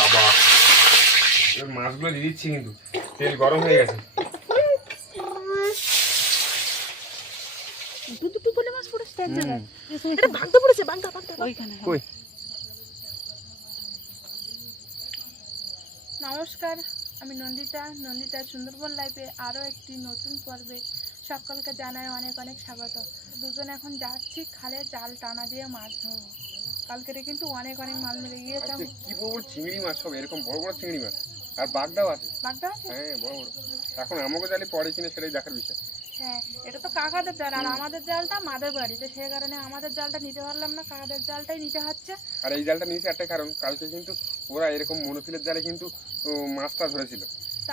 বাবা। মাছগুলো দিয়ে দিচ্ছি কিন্তু। তেল গরম হয়ে গেছে। দুটো বলে মাছ পড়েছে এক জায়গায়। এটা ভাঙতে পড়েছে ভাঙতে ভাঙতে ওইখানে। কই? নমস্কার আমি নন্দিতা। নন্দিতা সুন্দরবন লাইফে আরও একটি নতুন পর্বে সকলকে জানাই অনেক অনেক স্বাগত। দুজন এখন যাচ্ছি খালে জাল টানা দিয়ে মাছ ধরবো। কালকেরে কিন্তু অনেক অনেক গিয়েছে। কি বড় চিংড়ি মাছ সব এরকম বড় বড় চিংড়ি মাছ। আর বাগদাও আছে। বাগদা আছে? হ্যাঁ বড় বড়। এখন আমাকে জালে পড়ে কিনা সেটাই দেখার বিষয়। হ্যাঁ এটা তো কাকাদের জাল। আর আমাদের জালটা মাদের বাড়িতে সেই কারণে আমাদের জালটা নিতে পারলাম না কাকাদের জালটাই নিতে হচ্ছে। আর এই জালটা নিয়েছে একটা কারণ কালকে কিন্তু ওরা এরকম মনোফিলের জালে কিন্তু মাছটা ধরেছিল।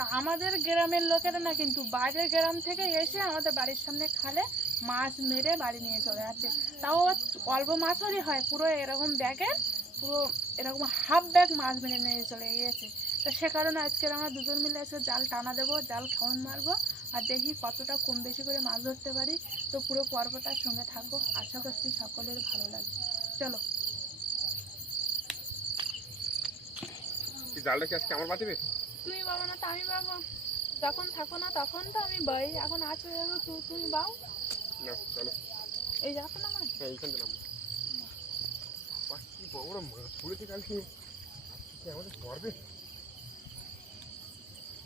তা আমাদের গ্রামের লোকেরা না কিন্তু বাইরের গ্রাম থেকে এসে আমাদের বাড়ির সামনে খালে মাছ মেরে বাড়ি নিয়ে চলে যাচ্ছে তাও অল্প মাছ হলেই হয়, পুরো এরকম ব্যাগে, পুরো এরকম হাফ ব্যাগ মাছ মেরে নিয়ে চলে গিয়েছে। তো সে কারণে আজকে আমরা দুজন মিলে এসে জাল টানা দেবো, জাল খাওয়ান মারবো আর দেখি কতটা কম বেশি করে মাছ ধরতে পারি। তো পুরো পর্বটার সঙ্গে থাকব। আশা করছি সকলের ভালো লাগবে। চলো। জালটা কি আজকে আমার বাঁচবে তুমি বাবা না তো আমি বাবা। যখন থাকো না তখন তো আমি বাই। এখন আছো তুমি তুমি বাও। এই যাব না আমার। হ্যাঁ এইখান থেকে কি বড় বড় মাছ পড়েছে কালকে। কি আমাদের পড়বে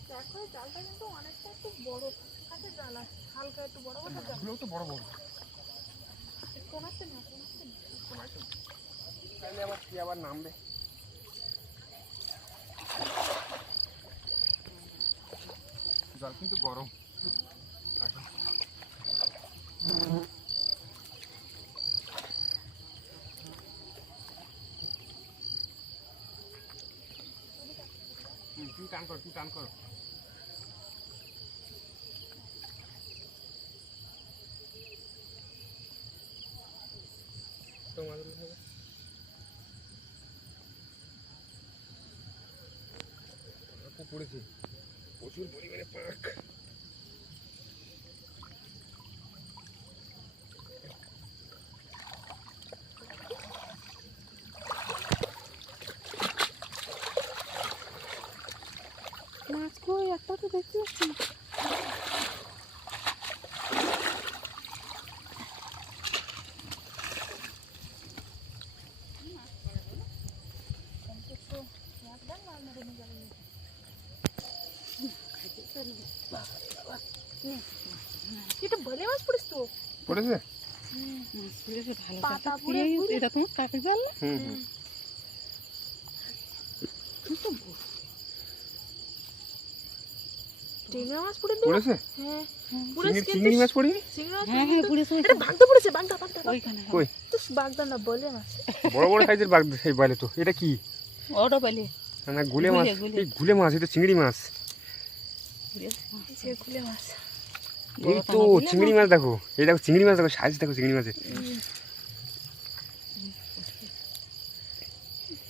দেখো জালটা কিন্তু অনেকটা একটু বড়। কাছে জাল আছে হালকা একটু বড় বড় জাল। তো বড় বড়। কোন আছে না তাহলে আবার কি আবার নামবে? জল কিন্তু গরম। তুমি টান করো তুমি টান করো। তো মাছগুলো হবে পাঁকও পড়েছে প্রচুর পরিমাণে পাঁক মাছ কই একটা তো দেখতে পাচ্ছি না এটা ভলে মাছ পড়িস তো পড়েছে মাছ পড়েছে ভালো পাতা কথা। পুড়ে এই, পুড়ে। এটা তোমার কাকে জাল না? হুম হুম টেংরা মাছ পড়ে পড়েছে? হ্যাঁ চিংড়ি মাছ পড়েনি? চিংড়ি মাছ হ্যাঁ পড়ে হ্যাঁ পড়েছে এটা। ভাঙতে পড়েছে ভাঙতে ভাঙতে ওইখানে কই? তো বাগদা না বলে মাছ। বড় বড় সাইজের বাঘ সেই বাইলে তো। এটা কি? ওটা পেলে না গুলে মাছ। এই গুলে মাছ এটা চিংড়ি মাছ। এই যে গুলে মাছ। এই তো চিংড়ি মাছ দেখো। এই দেখো চিংড়ি মাছ দেখো সাইজ দেখো চিংড়ি মাছের।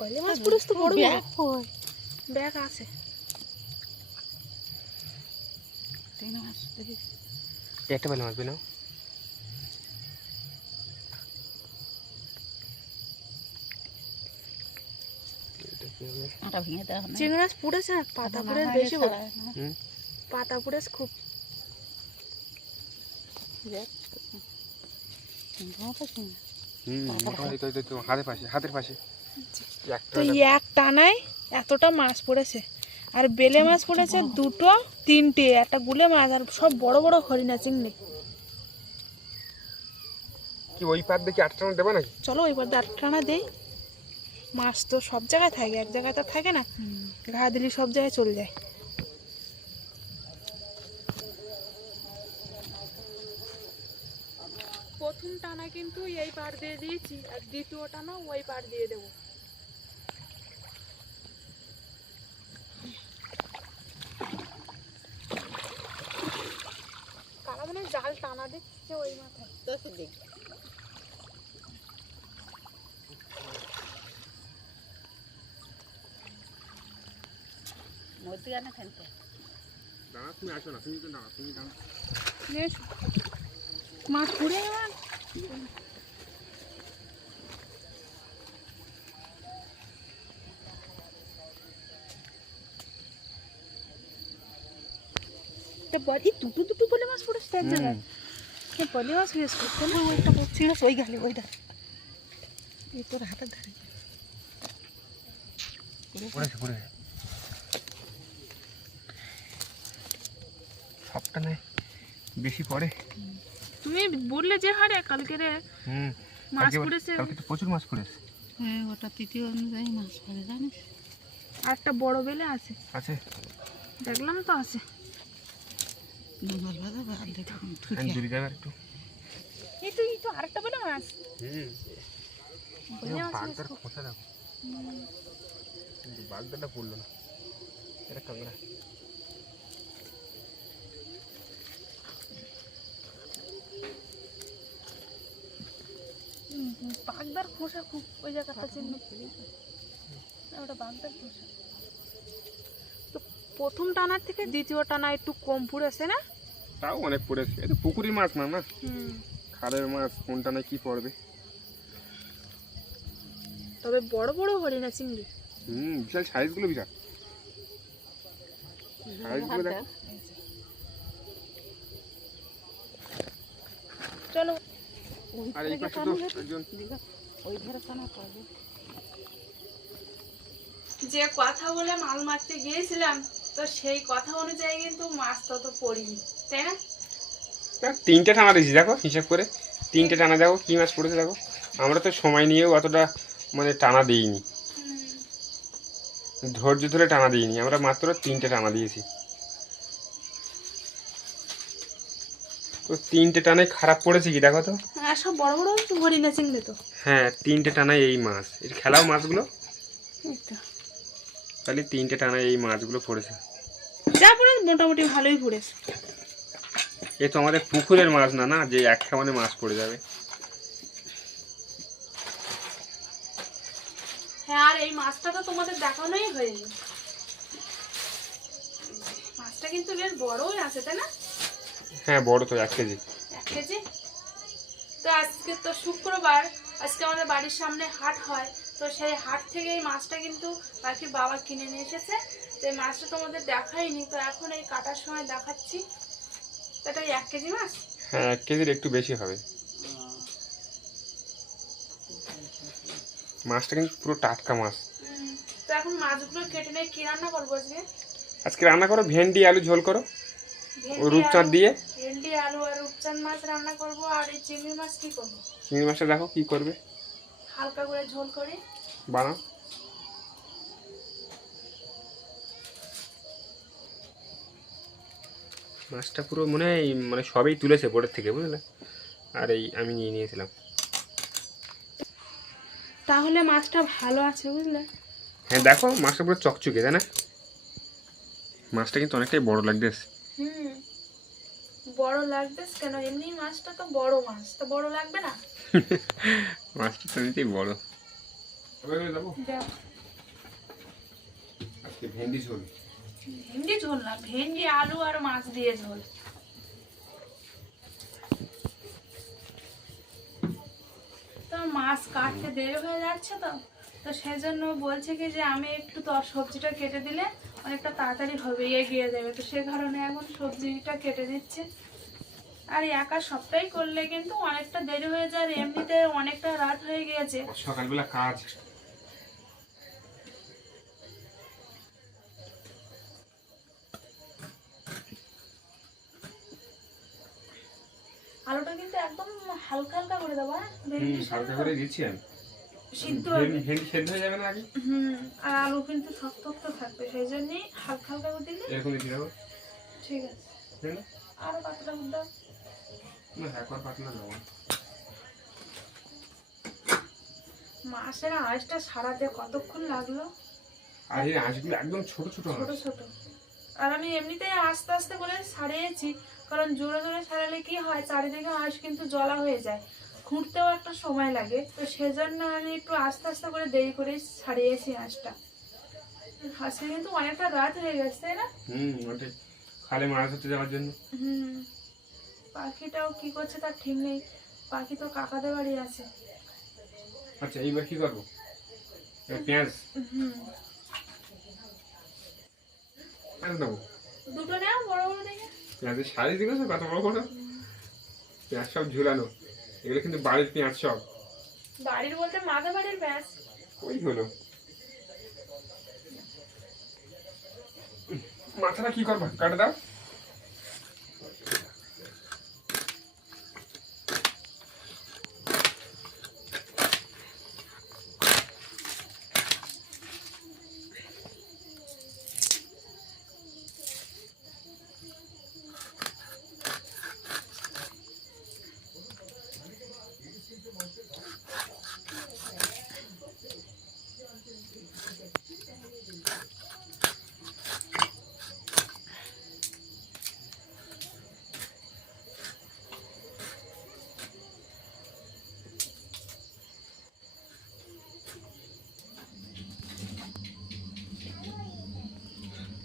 বলে মাছ পড়িস তো বড় ব্যাগ আছে। টেনে মাছ দেখি। একটা বেলা মাছ নাও এটা কি হবে? আটা ভেঙে দেওয়া না। চিংড়ি মাছ পুড়েছে পাতা পুড়ে বেশি বড়। ছাড়ায় না। হুম? পাতা পুড়েছে খুব। হাতের পাশে হাতের পাশে। একটা এতটা মাছ পড়েছে। আর বেলে মাছ পড়েছে দুটো তিনটে একটা গুলে মাছ আর সব বড় বড় হরিণা চিংড়ি কি ওই পার দেখি আটটা দেবা নাকি? চলো এবার দাঁত টানা দেই। মাছ তো সব জায়গায় থাকে এক জায়গায় তো আর থাকে না। ঘা দিলে সব জায়গায় চলে যায়। প্রথম টানা কিন্তু এই পার দিয়ে দিয়েছি আর দ্বিতীয় টানা ওই পার দিয়ে দেবো। মনে জাল টানা দিচ্ছে ওই মাথায়। মধ্যখানে খানতে দাঁড়া না তুমি তো মাছ পুড়ে এবার। একটা দুটো দুটো বলে মাছ পড়েছে এক জায়গায় হুম। মাছ বেশ করতে না? ওইটা ছিল ওই গালে ওইটা এই তোর হাতের ধারে। পড়েছে পড়েছে সবটা নেই বেশি পড়ে তুমি বললে যে হারে কালকে রে। হুম মাছ পড়েছে। কালকে তো প্রচুর মাছ পড়েছে। হ্যাঁ ওটা তৃতীয় অনুযায়ী মাছ পড়ে জানিস? একটা বড় বেলে আছে। আছে। দেখলাম তো আছে। বাগদাটা পড়ল না। এটা কাঁকড়া বাগদার খোসা খুব ওই জায়গাটা চিহ্ন না, ওটা বাগদার খোসা। তো প্রথম টানার থেকে দ্বিতীয় টানা একটু কম পড়েছে না? তাও অনেক পড়েছে। এটা পুকুরি মাছ না না? খালের মাছ কোনটা না কি পড়বে? তবে বড় বড় হরিণা চিংড়ি? হুম বিশাল সাইজগুলো বিশাল। সাইজগুলো চলো। আর এই পাশে তো একজন ওই ধারে টানা পাবে যে কথা বলে মাল মারতে গিয়েছিলাম তো সেই কথা অনুযায়ী কিন্তু মাছ তত পড়িনি। তাই না? তিনটে টানা দিয়েছি দেখো হিসাব করে। তিনটে টানা দেখো কি মাছ পড়েছে দেখো। আমরা তো সময় নিয়েও অতটা মানে টানা দিইনি। ধৈর্য ধরে টানা দিইনি। আমরা মাত্র তিনটে টানা দিয়েছি। তো তিনটে টানায় খারাপ পড়েছে কি দেখো তো? হ্যাঁ সব বড় বড় হরিণা চিংড়ি তো। হ্যাঁ তিনটে টানায় এই মাছ এর খেলাও মাছগুলো খালি তিনটে টানায় এই মাছগুলো পড়েছে। যা পড়ে মোটামুটি ভালোই পড়েছে। এ তো আমাদের পুকুরের মাছ না না? যে এক খামানে মাছ পড়ে যাবে। হ্যাঁ আর এই মাছটা তো তোমাদের দেখানোই হয়নি। মাছটা কিন্তু বেশ বড়ই আছে তাই না? হ্যাঁ বড় তো এক কেজি। এক কেজি? তো আজকে তো শুক্রবার আজকে আমাদের বাড়ির সামনে হাট হয় তো সেই হাট থেকে এই মাছটা কিন্তু পাখির বাবা কিনে নিয়ে এসেছে। তো এই মাছটা তোমাদের দেখাইনি তো এখন এই কাটার সময় দেখাচ্ছি। এটা এক কেজি মাছ? হ্যাঁ এক কেজির একটু বেশি হবে। মাছটা কিন্তু পুরো টাটকা মাছ। তো এখন মাছগুলো কেটে নিয়ে কি রান্না করব আজকে? আজকে রান্না করো ভেন্ডি আলু ঝোল করো। ও রূপচাঁদ দিয়ে। ভেন্ডি আলু আর রূপচাঁদ মাছ রান্না করব আর এই চিংড়ি মাছ কি করব? চিংড়ি মাছটা দেখো কি করবে। হালকা করে ঝোল করি। বানাও। মাছটা পুরো মনে হয় মানে সবই তুলেছে বোর্ডের থেকে বুঝলে? আর এই আমি নিয়ে নিয়েছিলাম। তাহলে মাছটা ভালো আছে বুঝলে? হ্যাঁ দেখো মাছটা পুরো চকচকে তাই না? মাছটা কিন্তু অনেকটাই বড় লাগতেছে হুম বড় লাগবে কেন? এমনি মাছটা তো বড় মাছ তো বড় লাগবে না? মাছটা তো এমনিতেই বড়। যাব? যাও। আজকে ভেন্ডি ঝোল। ভেন্ডি ঝোল না, ভেন্ডি, আলু আর মাছ দিয়ে ঝোল। তো মাছ কাটতে দেরি হয়ে যাচ্ছে তো তো সেজন্য বলছে কি যে আমি একটু তো সবজিটা কেটে দিলে অনেকটা তাড়াতাড়ি হবে এগিয়ে যাবে। তো সে কারণে এখন সবজিটা কেটে দিচ্ছে আর একা সবটাই করলে কিন্তু অনেকটা দেরি হয়ে যায় এমনিতে অনেকটা রাত হয়ে গিয়েছে। সকালবেলা কাজ আলুটা কিন্তু একদম হালকা হালকা করে দেবো হ্যাঁ? হালকা করে দিচ্ছি আমি। সিদ্ধ হয়ে যাবে না আগে? হুম আর আলু কিন্তু শক্ত শক্ত থাকবে সেই জন্যই হালকা হালকা করে দিলে এরকম ঠিক আছে। আরও পাতলা করে দাও। না একবার পাতলা দেবো। মাছের আঁশটা সারাতে কতক্ষণ লাগল? আর এই আঁশগুলো একদম ছোট ছোট ছোট ছোট। আর আমি এমনিতেই আস্তে আস্তে করে সারিয়েছি কারণ জোরে জোরে সারালে কি হয় চারিদিকে আঁশ কিন্তু জলা হয়ে যায়। খুঁড়তেও একটা সময় লাগে তো সেজন্য আমি একটু আস্তে আস্তে করে দেরি করে ছাড়িয়েছি আঁশটা। আজকে কিন্তু অনেকটা রাত হয়ে গেছে তাই না? হুম ওটাই খালে মাছ ধরতে যাওয়ার জন্য। হুম পাখিটাও কি করছে তার ঠিক নেই। পাখি তো কাকাদের বাড়ি আছে। আচ্ছা এইবার কি করব? পেঁয়াজ? হুম। পেঁয়াজ দেবো? দুটো নেও বড় বড় দেখে। পেঁয়াজের সাইজ দেখেছ কত বড় বড়? পেঁয়াজ সব ঝুলানো। এগুলো কিন্তু বাড়ির পেঁয়াজ সব। বাড়ির বলতে মাথা বাড়ির ব্যাস ওই হলো। মাথাটা কি করবা? কাটে দাও।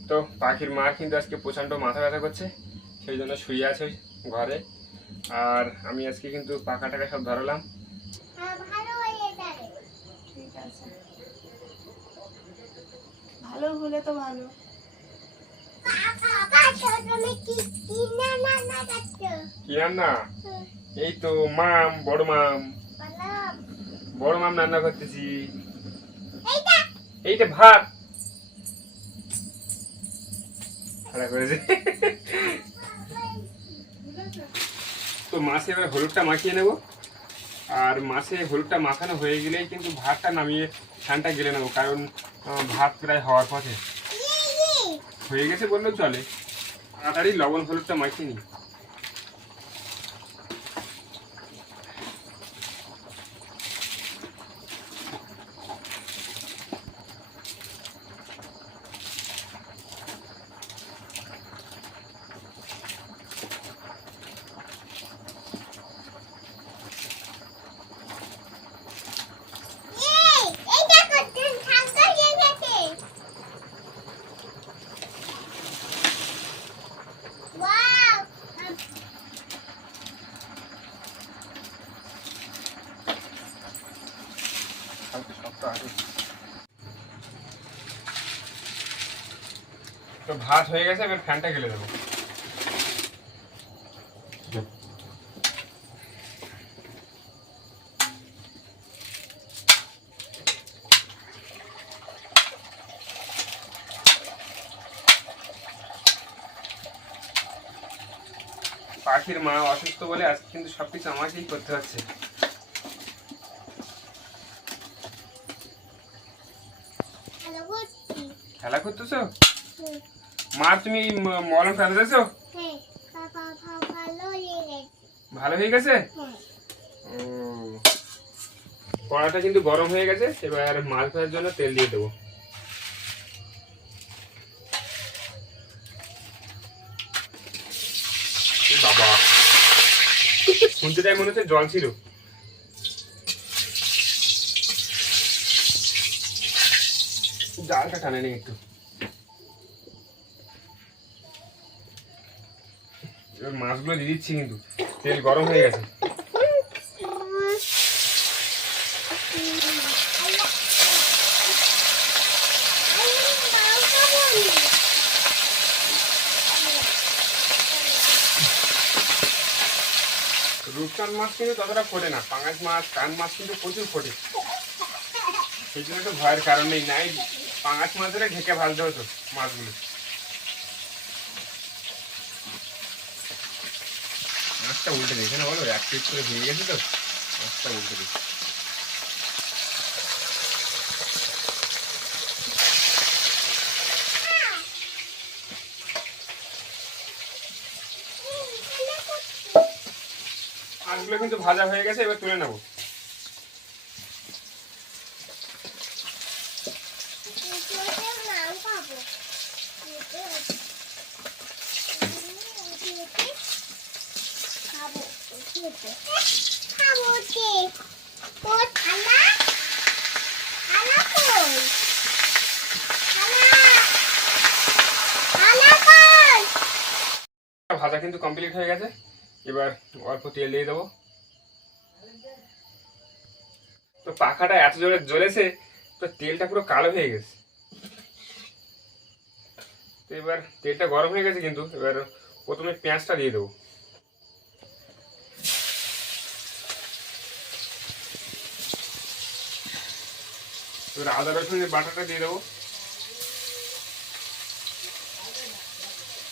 তো পাখির মা কিন্তু আজকে প্রচণ্ড মাথা ব্যথা করছে সেই জন্য শুয়ে আছে ঘরে। আর আমি আজকে কিন্তু পাখা টাকা সব ধরালাম। ভালো হলে তো ভালো। কি রান্না? এই তো মাম বড় মাম। বড় মাম রান্না করতেছি। এইটা ভাত। করেছে তো মাছে এবার হলুদটা মাখিয়ে নেব। আর মাছে হলুদটা মাখানো হয়ে গেলেই কিন্তু ভাতটা নামিয়ে ফ্যানটা গেলে নেব কারণ ভাত প্রায় হওয়ার পথে। হয়ে গেছে বললেও চলে। তাড়াতাড়ি লবণ হলুদটা মাখিয়ে নিই হালকা শক্ত আছে। তো ভাত হয়ে গেছে এবার ফ্যানটা গেলে দেবো। পাখির মা অসুস্থ বলে আজকে কিন্তু সবকিছু আমাকেই করতে হচ্ছে। খেলা করতেছো? মা তুমি মলম ফেলে দিয়েছ ভালো হয়ে গেছে। কড়াটা কিন্তু গরম হয়ে গেছে এবার মাছ ভাজার জন্য তেল দিয়ে দেবো। বাবা শুনতে তাই মনে হচ্ছে জল ছিল। জালটা টানে নেই একটু। এবার মাছগুলো দিয়ে দিচ্ছি কিন্তু। তেল গরম হয়ে গেছে। রূপচাঁদ মাছ কিন্তু ততটা ফোটে না। পাঙাশ মাছ, কান মাছ কিন্তু প্রচুর ফোটে। সেই জন্য তো ভয়ের কারণ নেই। নাই, পাঙাশ মাছ ধরে ঢেকে ভাজতে হতো মাছগুলো। মাছটা উল্টে দিয়েছে। না বলো, এক পিস করে ভেঙে গেছে তো? মাছটা উল্টে দিয়েছে। মাছগুলো কিন্তু ভাজা হয়ে গেছে, এবার তুলে নেব। কমপ্লিট হয়ে গেছে। এবার অল্প তেল দিয়ে দেবো। তো পাখাটা এত জোরে জ্বলেছে, তো তেলটা পুরো কালো হয়ে গেছে। তো এবার তেলটা গরম হয়ে গেছে কিন্তু, এবার প্রথমে পেঁয়াজটা দিয়ে দেবো। এবার আদা রসুনের বাটাটা দিয়ে দেবো।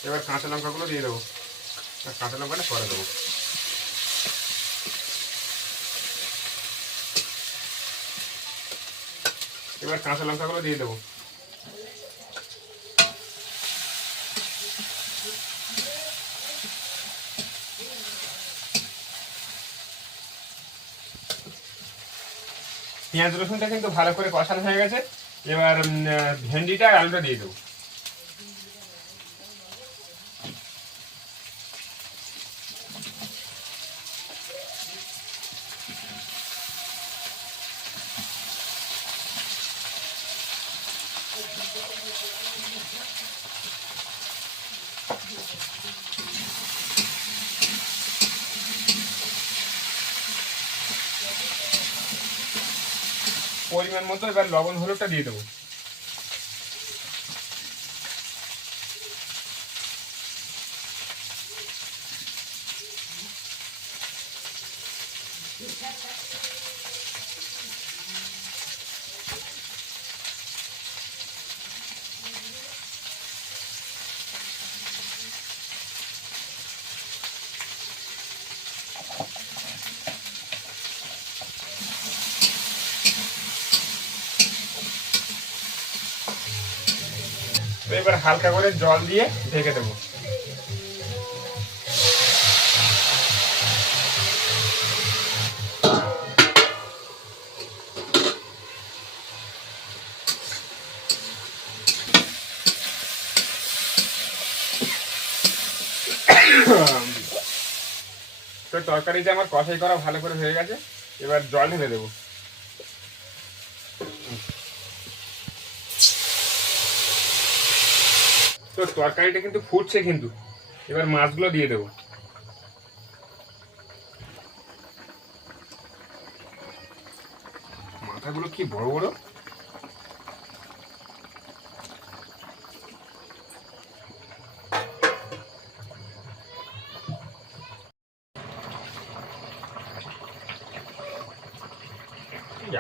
এবার কাঁচা লঙ্কাগুলো দিয়ে দেবো। কাঁচা লঙ্কাটা পরে দেবো। এবার কাঁচা লঙ্কাগুলো দিয়ে দেবো। পেঁয়াজ রসুনটা কিন্তু ভালো করে কষানো হয়ে গেছে। এবার ভেন্ডিটা আর আলুটা দিয়ে দেবো। মতো এবার লবণ হলুদটা দিয়ে দেবো। এবার হালকা করে জল দিয়ে ঢেকে দেবো। তো তরকারিটা আমার কষাই করা ভালো করে হয়ে গেছে, এবার জল ঢেলে দেবো। তো তরকারিটা কিন্তু ফুটছে কিন্তু। এবার মাছগুলো দিয়ে দেবো। মাথাগুলো কি বড় বড়?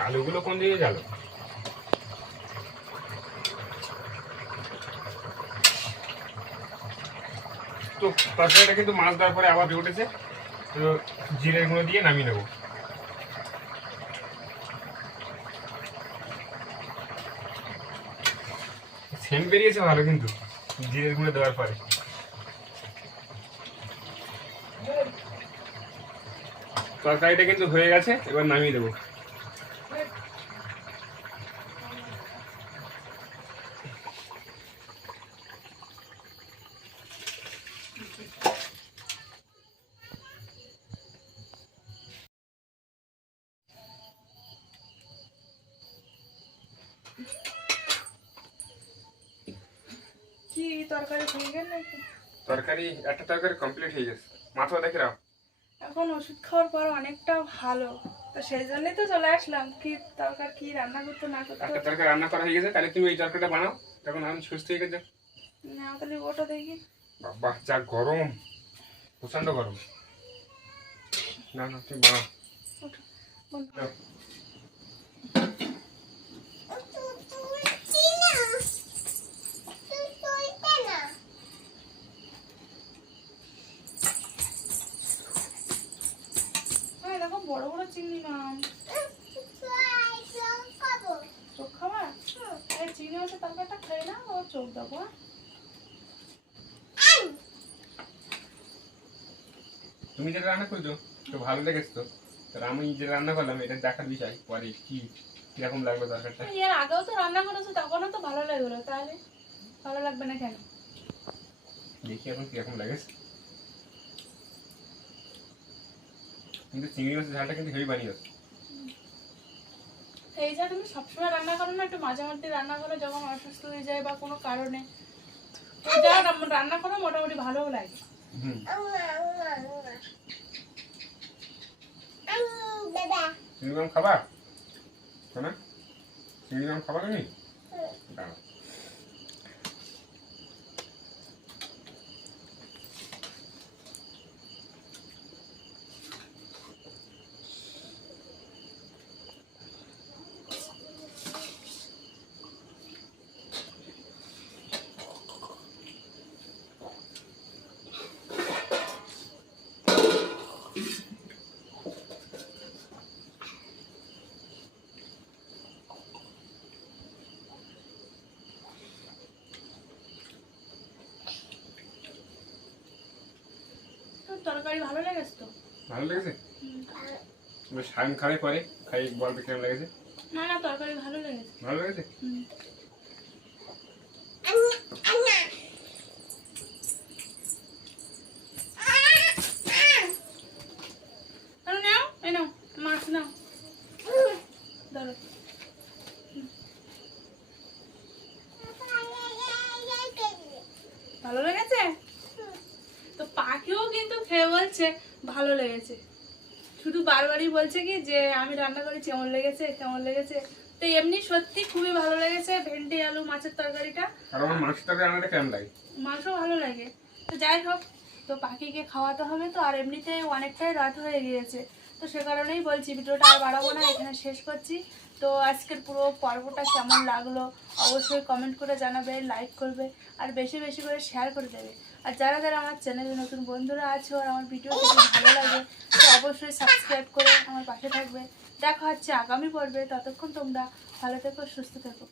আলুগুলো কোন দিকে গেল? তো তরকারিটা কিন্তু মাছ দেওয়ার পরে আবার উঠেছে। তো জিরের গুঁড়ো দিয়ে নামিয়ে নেব। সেন্ট বেরিয়েছে ভালো কিন্তু, জিরের গুঁড়ো দেওয়ার পরে। তরকারিটা কিন্তু হয়ে গেছে, এবার নামিয়ে দেবো কি তরকারি হয়ে গেল নাকি? তরকারি একটা তরকারি কমপ্লিট হয়ে গেছে। মাথা দেখে রাও এখন ওষুধ খাওয়ার পর অনেকটা ভালো। তো সেই জন্যই তো চলে আসলাম। কি তরকার কি রান্না করতে না করতে একটা তরকারি রান্না করা হয়ে গেছে তাহলে তুমি এই তরকারিটা বানাও। তখন আমি সুস্থ হয়ে গেছে। না তাহলে ওটা দেখি। বাবা যা গরম। প্রচণ্ড গরম। না না তুমি বানাও ওঠো, বন্ধ। নাও। হ্যাঁ দেখো বড় বড় চিংড়ি মাছ চোখ এই চিংড়ি মাছের তরকারিটা খাই না ও চোখ দেবো হ্যাঁ? তুমি যেটা রান্না করছ তো ভালো লেগেছে তো। তাহলে আমি যে রান্না করলাম এটা দেখার বিষয় পরে কি কীরকম লাগল তরকারিটা? এর আগেও তো রান্না করেছ তখনও তো ভালো লাগল তাহলে ভালো লাগবে না কেন? দেখি এখন কীরকম লাগেছে কিন্তু চিংড়ি মাছের ঝালটা কিন্তু হেভি বানিয়েছে এই যা তুমি সবসময় রান্না করো না একটু মাঝে মধ্যে রান্না করো যখন অসুস্থ হয়ে যায় বা কোনো কারণে। যা রান্না করো মোটামুটি ভালোও লাগে। চিংড়ি মাছ খাবা? চিংড়ি মাছ খাবা তুমি দাঁড়াও। তরকারি ভালো লেগেছে তো? ভালো লেগেছে? সায়ন খাবে পরে খাই বলবে কেমন লেগেছে? না না তরকারি ভালো লেগেছে। ভালো লেগেছে হুম। তাহলে নাও এই নাও মাছ নাও ধরো ভালো লেগেছে তো পাখিও কিন্তু খেয়ে বলছে ভালো লেগেছে। শুধু বারবারই বলছে কি যে আমি রান্না করেছি কেমন লেগেছে কেমন লেগেছে। তো এমনি সত্যি খুবই ভালো লেগেছে ভেন্ডি আলু মাছের তরকারিটা। আর আমার মাংস তরকারি রান্নাটা কেমন লাগে? মাংস ভালো লাগে। তো যাই হোক তো পাখিকে খাওয়াতে হবে তো আর এমনিতে অনেকটাই রাত হয়ে গিয়েছে। তো সে কারণেই বলছি ভিডিওটা আর বাড়াবো না এখানে শেষ করছি। তো আজকের পুরো পর্বটা কেমন লাগল অবশ্যই কমেন্ট করে জানাবে লাইক করবে আর বেশি বেশি করে শেয়ার করে দেবে। আর যারা যারা আমার চ্যানেলে নতুন বন্ধুরা আছে আর আমার ভিডিও যদি ভালো লাগে, তো অবশ্যই সাবস্ক্রাইব করে আমার পাশে থাকবে। দেখা হচ্ছে আগামী পর্বে, ততক্ষণ তোমরা ভালো থেকো, সুস্থ থেকো।